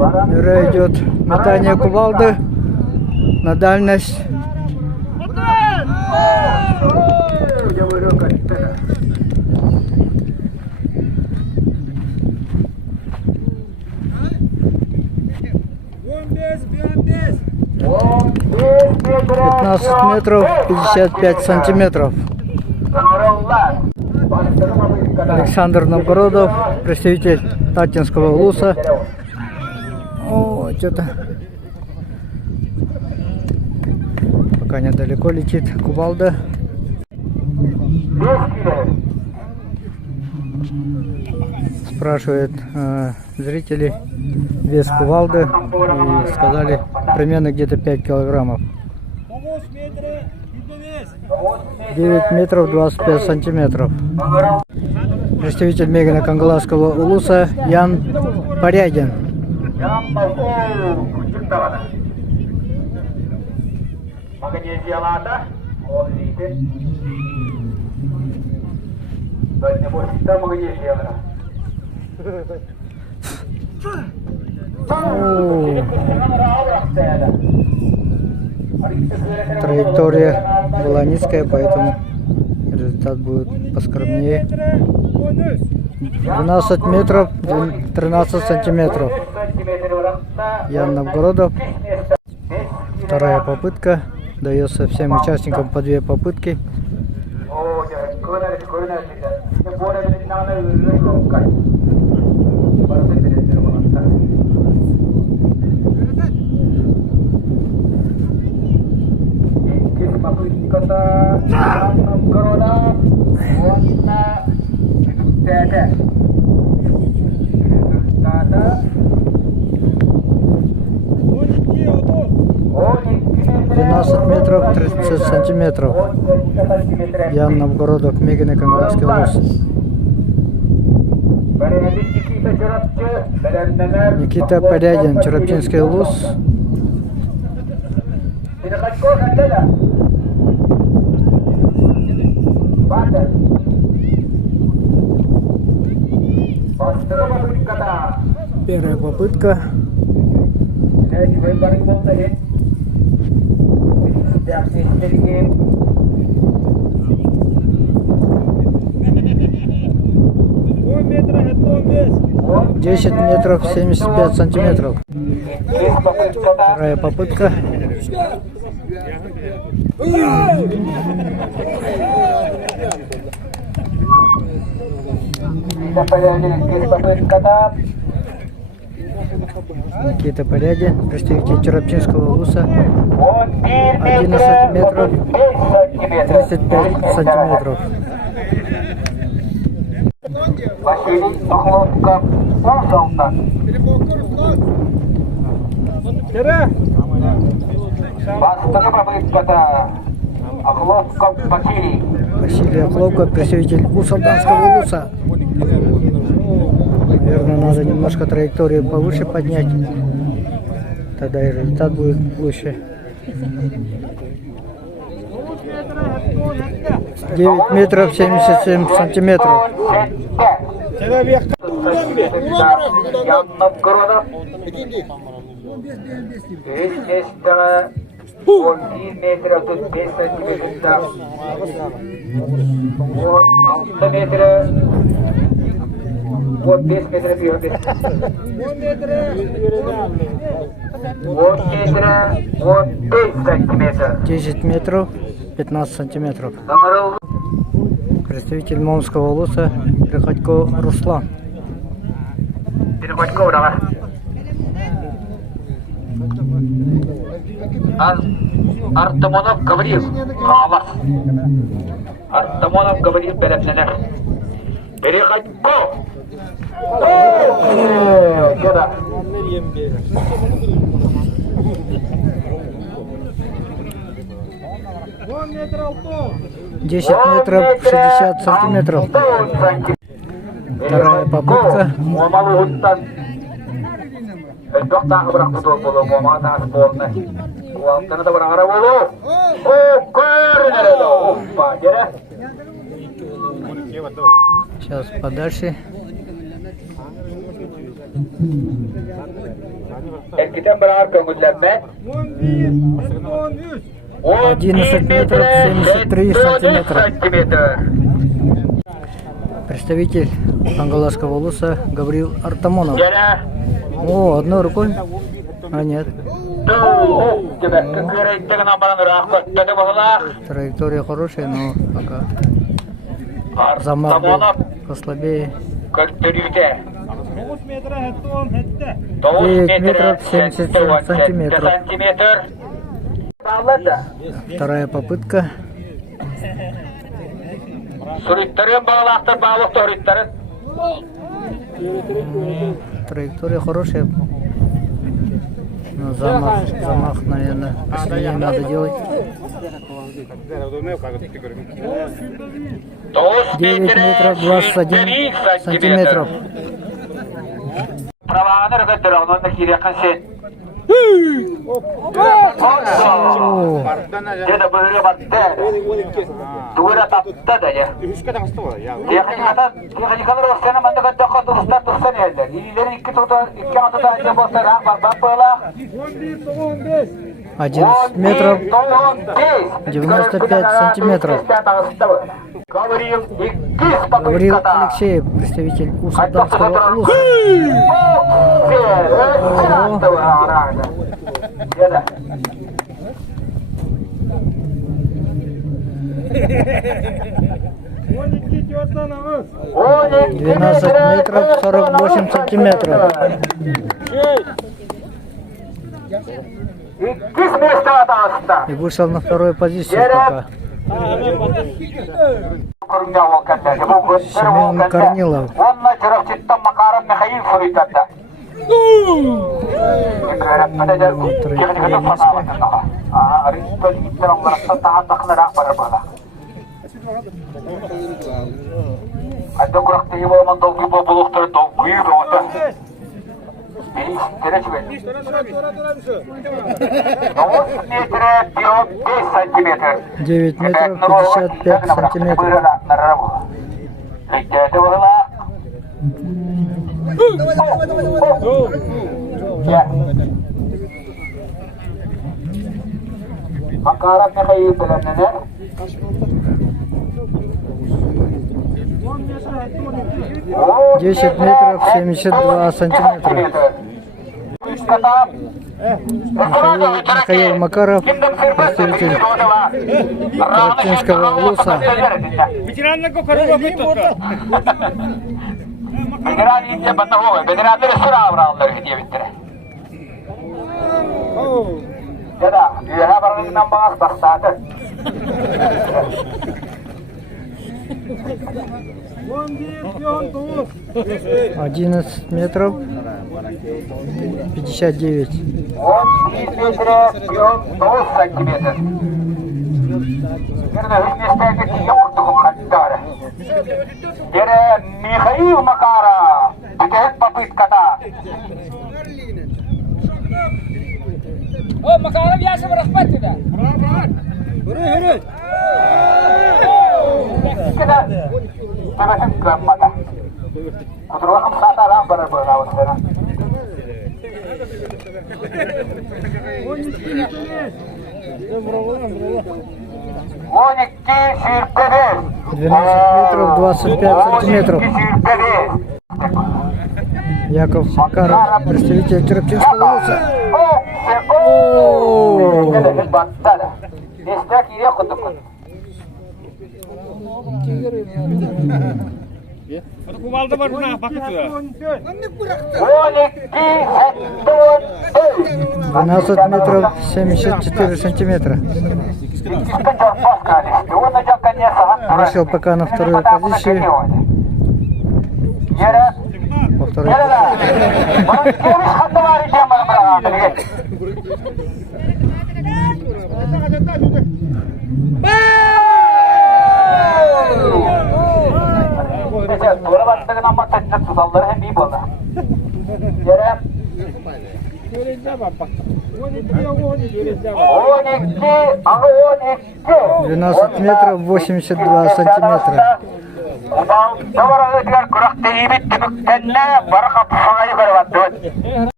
Юра идет метание кувалды на дальность. «15 метров 55 сантиметров». Александр Новгородов, представитель Татинского улуса. О, что-то пока недалеко летит кувалда. Спрашивают зрители вес кувалды и сказали примерно где-то 5 килограммов. 9 метров 25 сантиметров. Представитель Мегино-Кангаласского улуса Ян Порядин. Траектория была низкая, поэтому результат будет поскромнее. 12 метров 13 сантиметров. Ян Новгородов. Вторая попытка. Дается всем участникам по 2 попытки. Метров 30 сантиметров. Ян Новгородов, Мегино-Кангаласский улус. Никита Порядин, Чарапчинский улус. Первая попытка. 10 метров 75 сантиметров. Вторая попытка. Никита Порядин, представитель Чарапчинского улуса. 11 метров 35 сантиметров. Василий Охлопков, представитель Усалданского улуса. Наверное, надо немножко траекторию повыше поднять, тогда и результат будет лучше. 9 метров 77 сантиметров. Вот 10 метров. 10 метров 15 сантиметров. Представитель Момского улуса Приходько Руслан. Артамонов говорил, Артамонов говорил Белепненер. Переходько! Куда? 10 метров 60 сантиметров. Вторая попытка. Сейчас подальше. Erkiden bırakır köngüllenme. 11 метров 73 сантиметра. Представитель Ангаласского улуса Гавриил Артамонов. Gene. О, одной рукой? А нет. Траектория хорошая, но пока замах был послабее. 9 метров 77 сантиметров. Вторая попытка. Траектория хорошая. Но замах, наверное, посильнее надо делать. 9 метров 21 сантиметров. Деда бөліге батты. Дуыра тапты да я. Техникалар осыны мында көттөккө дұрыстар тұрсын елдер. Илилері 2 атыда әже болса раң бар бола. 11 метров 95 сантиметров. Гавриил Алексеев, представитель Усадамского улуса. Деда. 12 метров 48 сантиметров. И вышел на вторую позицию пока. Семен Корнилов. Девять метров 55 сантиметров. Макаров Михаил Беленнер. 10 метров 72 сантиметра. Михаил Макаров, представитель Каратинского улуса. Федерал Индия Бандагова, федералдер Суравралдер где биттire. Деда, üyeler barınından bağız başladı. 11 метров 59. 11 метров 9 сантиметров. Михаил Макаров, это попытка-то. О, Макаров, я же в расхвате, да? Hürü. Sebesem görmedi. Kuturbanım sataran bana böyle avusuna. Оникки Сирпедес. 12 метров 25 сантиметров. Яков Макаров, представитель Каратинского улуса. Kuvalda var buna bakın. 12 метров 74 сантиметра. Вышел пока на вторую позицию. Во второй. Doğru baktığın ama taçlı tutalları hem iyi buldu. Yerem. 12, ama 12. 12 метров 82 сантиметра. Umal, doğru ödüler kurak deyip tümüktenle baraka fagayı görüp